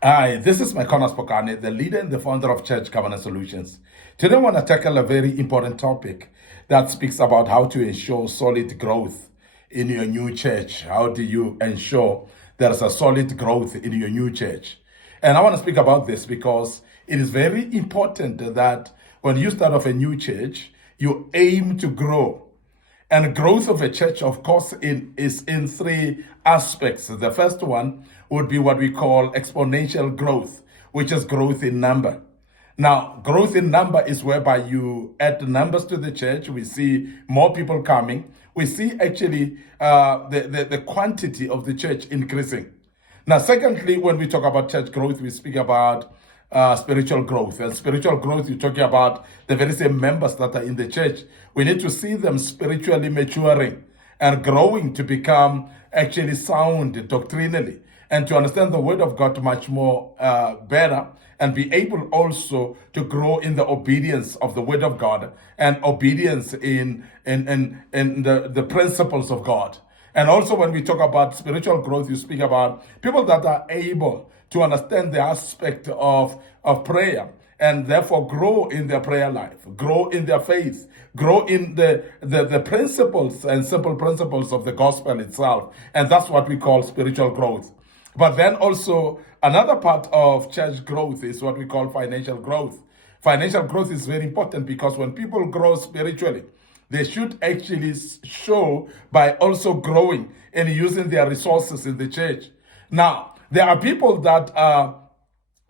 Hi, this is Micornus Phokane, the leader and the founder of Church Governance Solutions. Today, I want to tackle a very important topic that speaks about how to ensure solid growth in your new church. How do you ensure there's a solid growth in your new church? And I want to speak about this because it is very important that when you start off a new church, you aim to grow. And growth of a church, of course, is in three aspects. The first one would be what we call exponential growth, which is growth in number. Now, growth in number is whereby you add numbers to the church. We see more people coming. We see actually the quantity of the church increasing. Now, secondly, when we talk about church growth, we speak about spiritual growth. And spiritual growth, you're talking about the very same members that are in the church. We need to see them spiritually maturing and growing to become actually sound doctrinally and to understand the word of God much more better and be able also to grow in the obedience of the word of God and obedience in the principles of God. And also, when we talk about spiritual growth, you speak about people that are able to understand the aspect of prayer and therefore grow in their prayer life, grow in their faith, grow in the principles and simple principles of the gospel itself. And that's what we call spiritual growth. But then also, another part of church growth is what we call financial growth. Financial growth is very important because when people grow spiritually, they should actually show by also growing and using their resources in the church. Now, there are people that are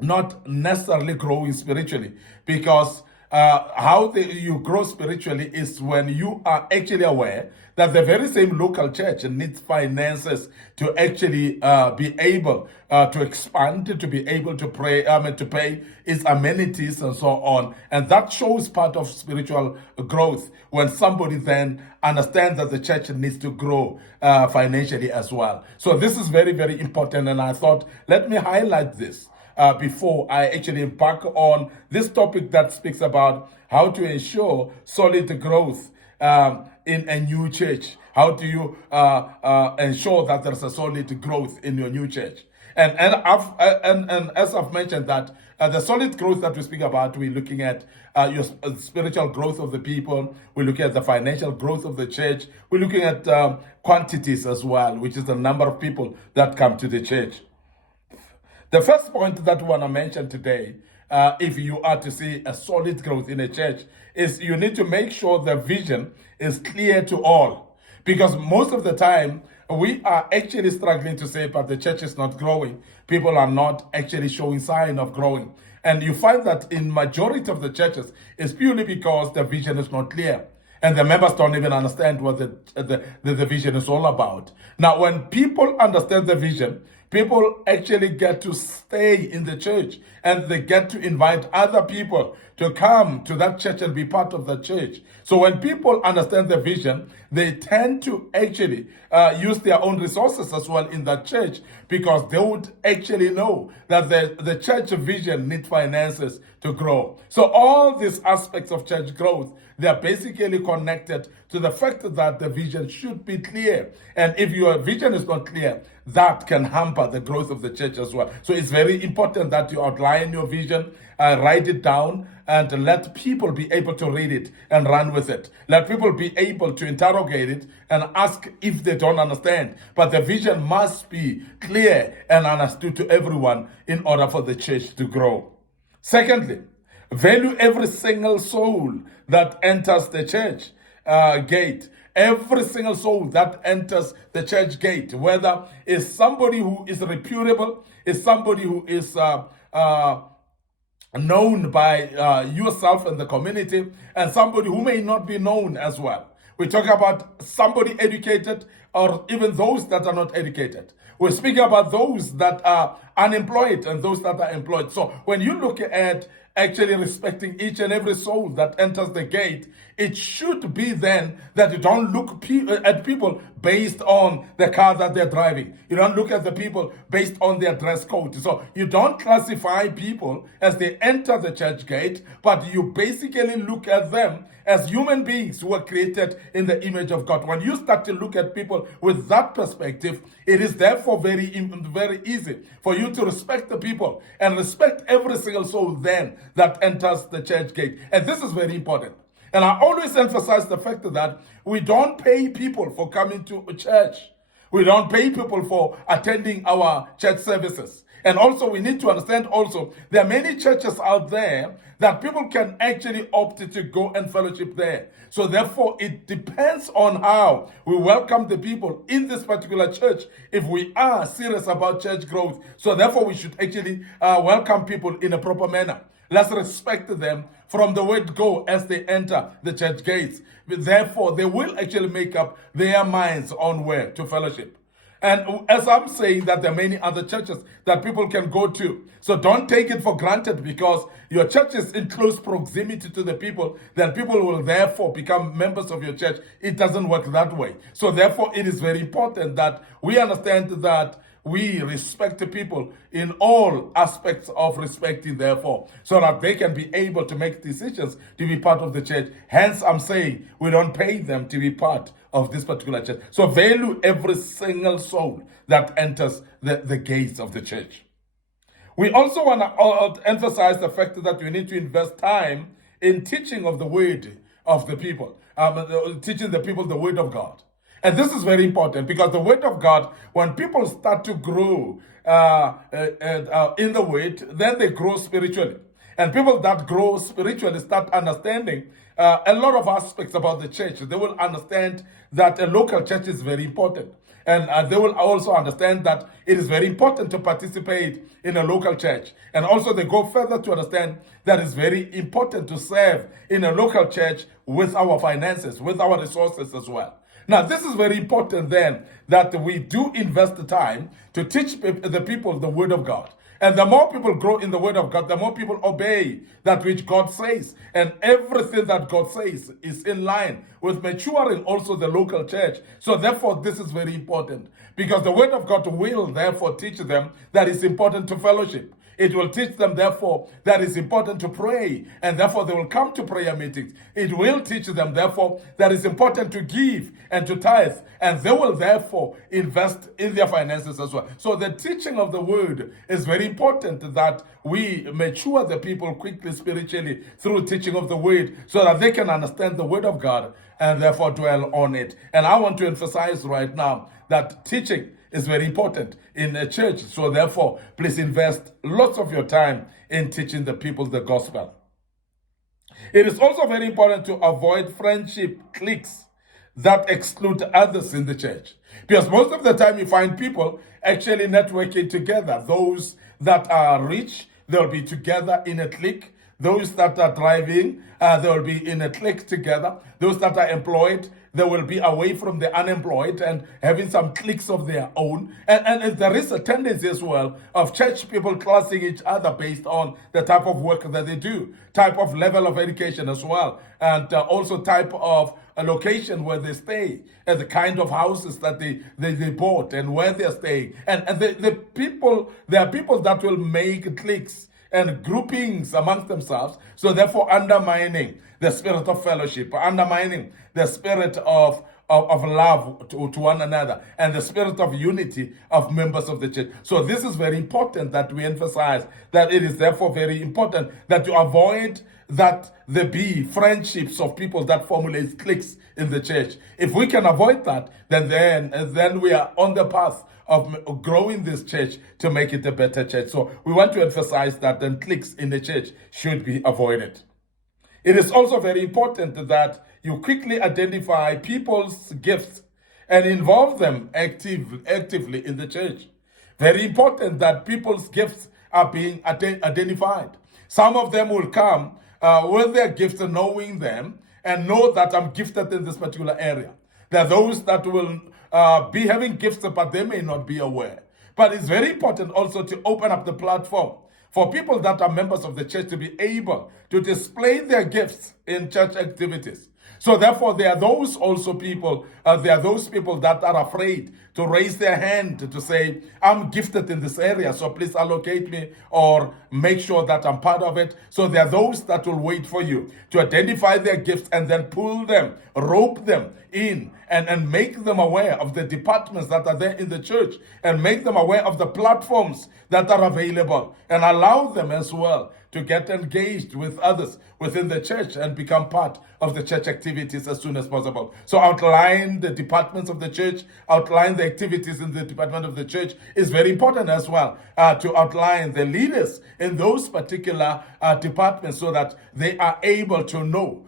not necessarily growing spiritually because you grow spiritually is when you are actually aware that the very same local church needs finances to actually be able to expand, to be able to to pay its amenities and so on. And that shows part of spiritual growth when somebody then understands that the church needs to grow financially as well. So this is very, very important. And I thought, let me highlight this before I actually embark on this topic that speaks about how to ensure solid growth in a new church. How do you ensure that there's a solid growth in your new church? And as I've mentioned that the solid growth that we speak about, we're looking at your spiritual growth of the people. We're looking at the financial growth of the church. We're looking at quantities as well, which is the number of people that come to the church. The first point that we want to mention today, if you are to see a solid growth in a church, is you need to make sure the vision is clear to all. Because most of the time, we are actually struggling to say, but the church is not growing. People are not actually showing sign of growing. And you find that in majority of the churches, it's purely because the vision is not clear. And the members don't even understand what the vision is all about. Now, when people understand the vision, people actually get to stay in the church and they get to invite other people to come to that church and be part of the church. So when people understand the vision, they tend to actually use their own resources as well in that church because they would actually know that the church vision needs finances to grow. So all these aspects of church growth, they are basically connected to the fact that the vision should be clear. And if your vision is not clear, that can hamper the growth of the church as well. So it's very important that you outline your vision, write it down, and let people be able to read it and run with it. Let people be able to interrogate it and ask if they don't understand. But the vision must be clear and understood to everyone in order for the church to grow. Secondly, value every single soul that enters the church gate. Every single soul that enters the church gate, whether it's somebody who is reputable, is somebody who is known by yourself and the community, and somebody who may not be known as well. We talk about somebody educated or even those that are not educated. We're speaking about those that are unemployed and those that are employed. So when you look at actually respecting each and every soul that enters the gate, it should be then that you don't look at people based on the car that they're driving. You don't look at the people based on their dress code. So you don't classify people as they enter the church gate, but you basically look at them as human beings who were created in the image of God. When you start to look at people with that perspective, it is therefore very easy for you you to respect the people and respect every single soul then that enters the church gate. And this is very important. And I always emphasize the fact that we don't pay people for coming to a church. We don't pay people for attending our church services. And also we need to understand also there are many churches out there that people can actually opt to go and fellowship there. So therefore it depends on how we welcome the people in this particular church if we are serious about church growth. So therefore we should actually welcome people in a proper manner. Let's respect them from the word go as they enter the church gates. Therefore, they will actually make up their minds on where to fellowship. And as I'm saying that there are many other churches that people can go to. So don't take it for granted because your church is in close proximity to the people, then people will therefore become members of your church. It doesn't work that way. So therefore, it is very important that we understand that we respect the people in all aspects of respecting, therefore, so that they can be able to make decisions to be part of the church. Hence, I'm saying we don't pay them to be part of this particular church. So value every single soul that enters the gates of the church. We also want to emphasize the fact that we need to invest time in teaching of the word of the people, teaching the people the word of God. And this is very important because the word of God, when people start to grow in the word, then they grow spiritually. And people that grow spiritually start understanding a lot of aspects about the church. They will understand that a local church is very important. And they will also understand that it is very important to participate in a local church. And also they go further to understand that it's very important to serve in a local church with our finances, with our resources as well. Now, this is very important then that we do invest the time to teach the people the word of God. And the more people grow in the word of God, the more people obey that which God says. And everything that God says is in line with maturing also the local church. So therefore, this is very important because the word of God will therefore teach them that it's important to fellowship. It will teach them, therefore, that it's important to pray, and therefore they will come to prayer meetings. It will teach them, therefore, that it's important to give and to tithe, and they will therefore invest in their finances as well. So the teaching of the word is very important, that we mature the people quickly spiritually through teaching of the word so that they can understand the word of God and therefore dwell on it. And I want to emphasize right now that teaching is very important in a church. So therefore, please invest lots of your time in teaching the people the gospel. It is also very important to avoid friendship cliques that exclude others in the church. Because most of the time you find people actually networking together. Those that are rich, they'll be together in a clique. Those that are driving, they will be in a clique together. Those that are employed, they will be away from the unemployed and having some cliques of their own. And there is a tendency as well of church people classing each other based on the type of work that they do, type of level of education as well, and also type of a location where they stay, and the kind of houses that they bought and where they're staying. And there are people that will make cliques and groupings amongst themselves, so therefore undermining the spirit of fellowship, undermining the spirit of love to one another, and the spirit of unity of members of the church. So this is very important that we emphasize that it is therefore very important that you avoid that there be friendships of people that formulate cliques in the church. If we can avoid that, then we are on the path of growing this church to make it a better church. So we want to emphasize that then cliques in the church should be avoided. It is also very important that you quickly identify people's gifts and involve them actively in the church. Very important that people's gifts are being identified. Some of them will come with their gifts and knowing them and know that I'm gifted in this particular area. There are those that will be having gifts, but they may not be aware. But it's very important also to open up the platform for people that are members of the church to be able to display their gifts in church activities. So therefore, there are those people that are afraid to raise their hand to say, I'm gifted in this area, so please allocate me or make sure that I'm part of it. So there are those that will wait for you to identify their gifts and then pull them, rope them in, and make them aware of the departments that are there in the church, and make them aware of the platforms that are available, and allow them as well to get engaged with others within the church and become part of the church activities as soon as possible. So outline the departments of the church, outline the activities in the department of the church is very important as well, to outline the leaders in those particular departments so that they are able to know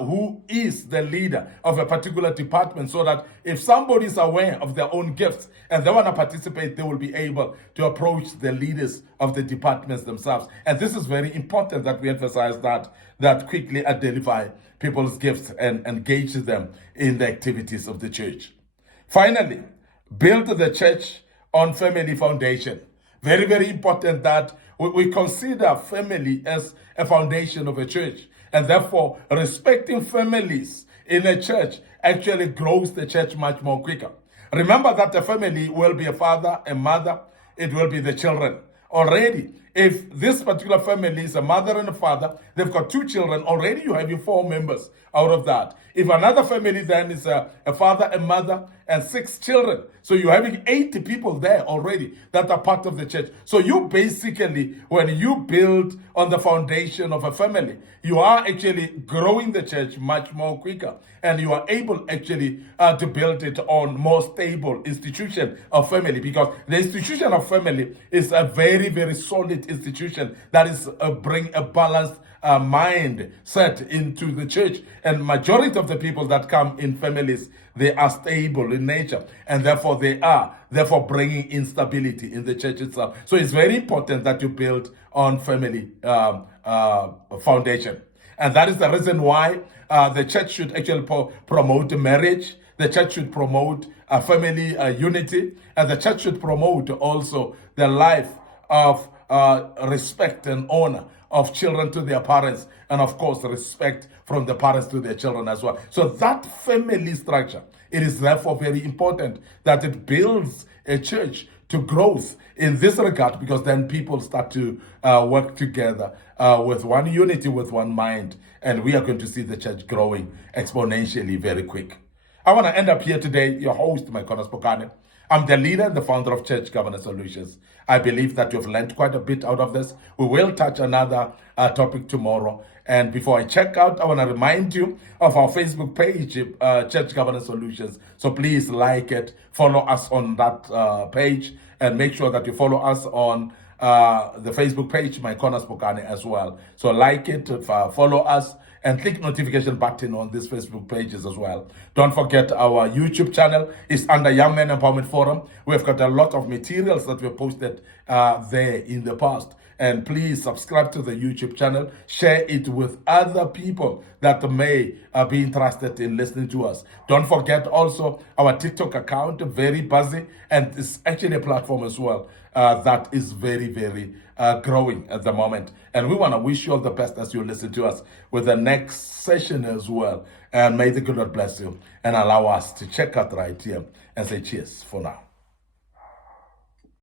who is the leader of a particular department, so that if somebody is aware of their own gifts and they want to participate, they will be able to approach the leaders of the departments themselves. And this is very important that we emphasize that quickly identify people's gifts and engage them in the activities of the church. Finally, build the church on family foundation. Very, very important that we consider family as a foundation of a church. And therefore, respecting families in a church actually grows the church much more quicker. Remember that a family will be a father, a mother, it will be the children. Already, if this particular family is a mother and a father, they've got 2 children, already you have your 4 members out of that. If another family then is a father, a mother, and 6 children, so you're having 80 people there already that are part of the church. So you basically, when you build on the foundation of a family, you are actually growing the church much more quicker, and you are able actually to build it on more stable institution of family, because the institution of family is a very, very solid institution that is bring a balanced mind set into the church. And majority of the people that come in families, they are stable in nature, and therefore they are bringing instability in the church itself. So it's very important that you build on family foundation, and that is the reason why the church should actually promote marriage. The church should promote family unity, and the church should promote also the life of respect and honor of children to their parents, and of course respect from the parents to their children as well. So that family structure, it is therefore very important that it builds a church to growth in this regard, because then people start to work together with one unity, with one mind, and we are going to see the church growing exponentially very quick. I want to end up here today, your host, Micornus Phokane. I'm the leader and the founder of Church Governance Solutions. I believe that you've learned quite a bit out of this. We will touch another topic tomorrow. And before I check out, I want to remind you of our Facebook page, Church Governance Solutions. So please like it, follow us on that page, and make sure that you follow us on the Facebook page, Micornus Phokane, as well. So like it, follow us, and click notification button on these Facebook pages as well. Don't forget our YouTube channel is under Young Men Empowerment Forum. We've got a lot of materials that we posted there in the past. And please subscribe to the YouTube channel, share it with other people that may be interested in listening to us. Don't forget also our TikTok account, very busy, and it's actually a platform as well that is very, very growing at the moment. And we want to wish you all the best as you listen to us with the next session as well. And may the good Lord bless you and allow us to check out right here and say cheers for now.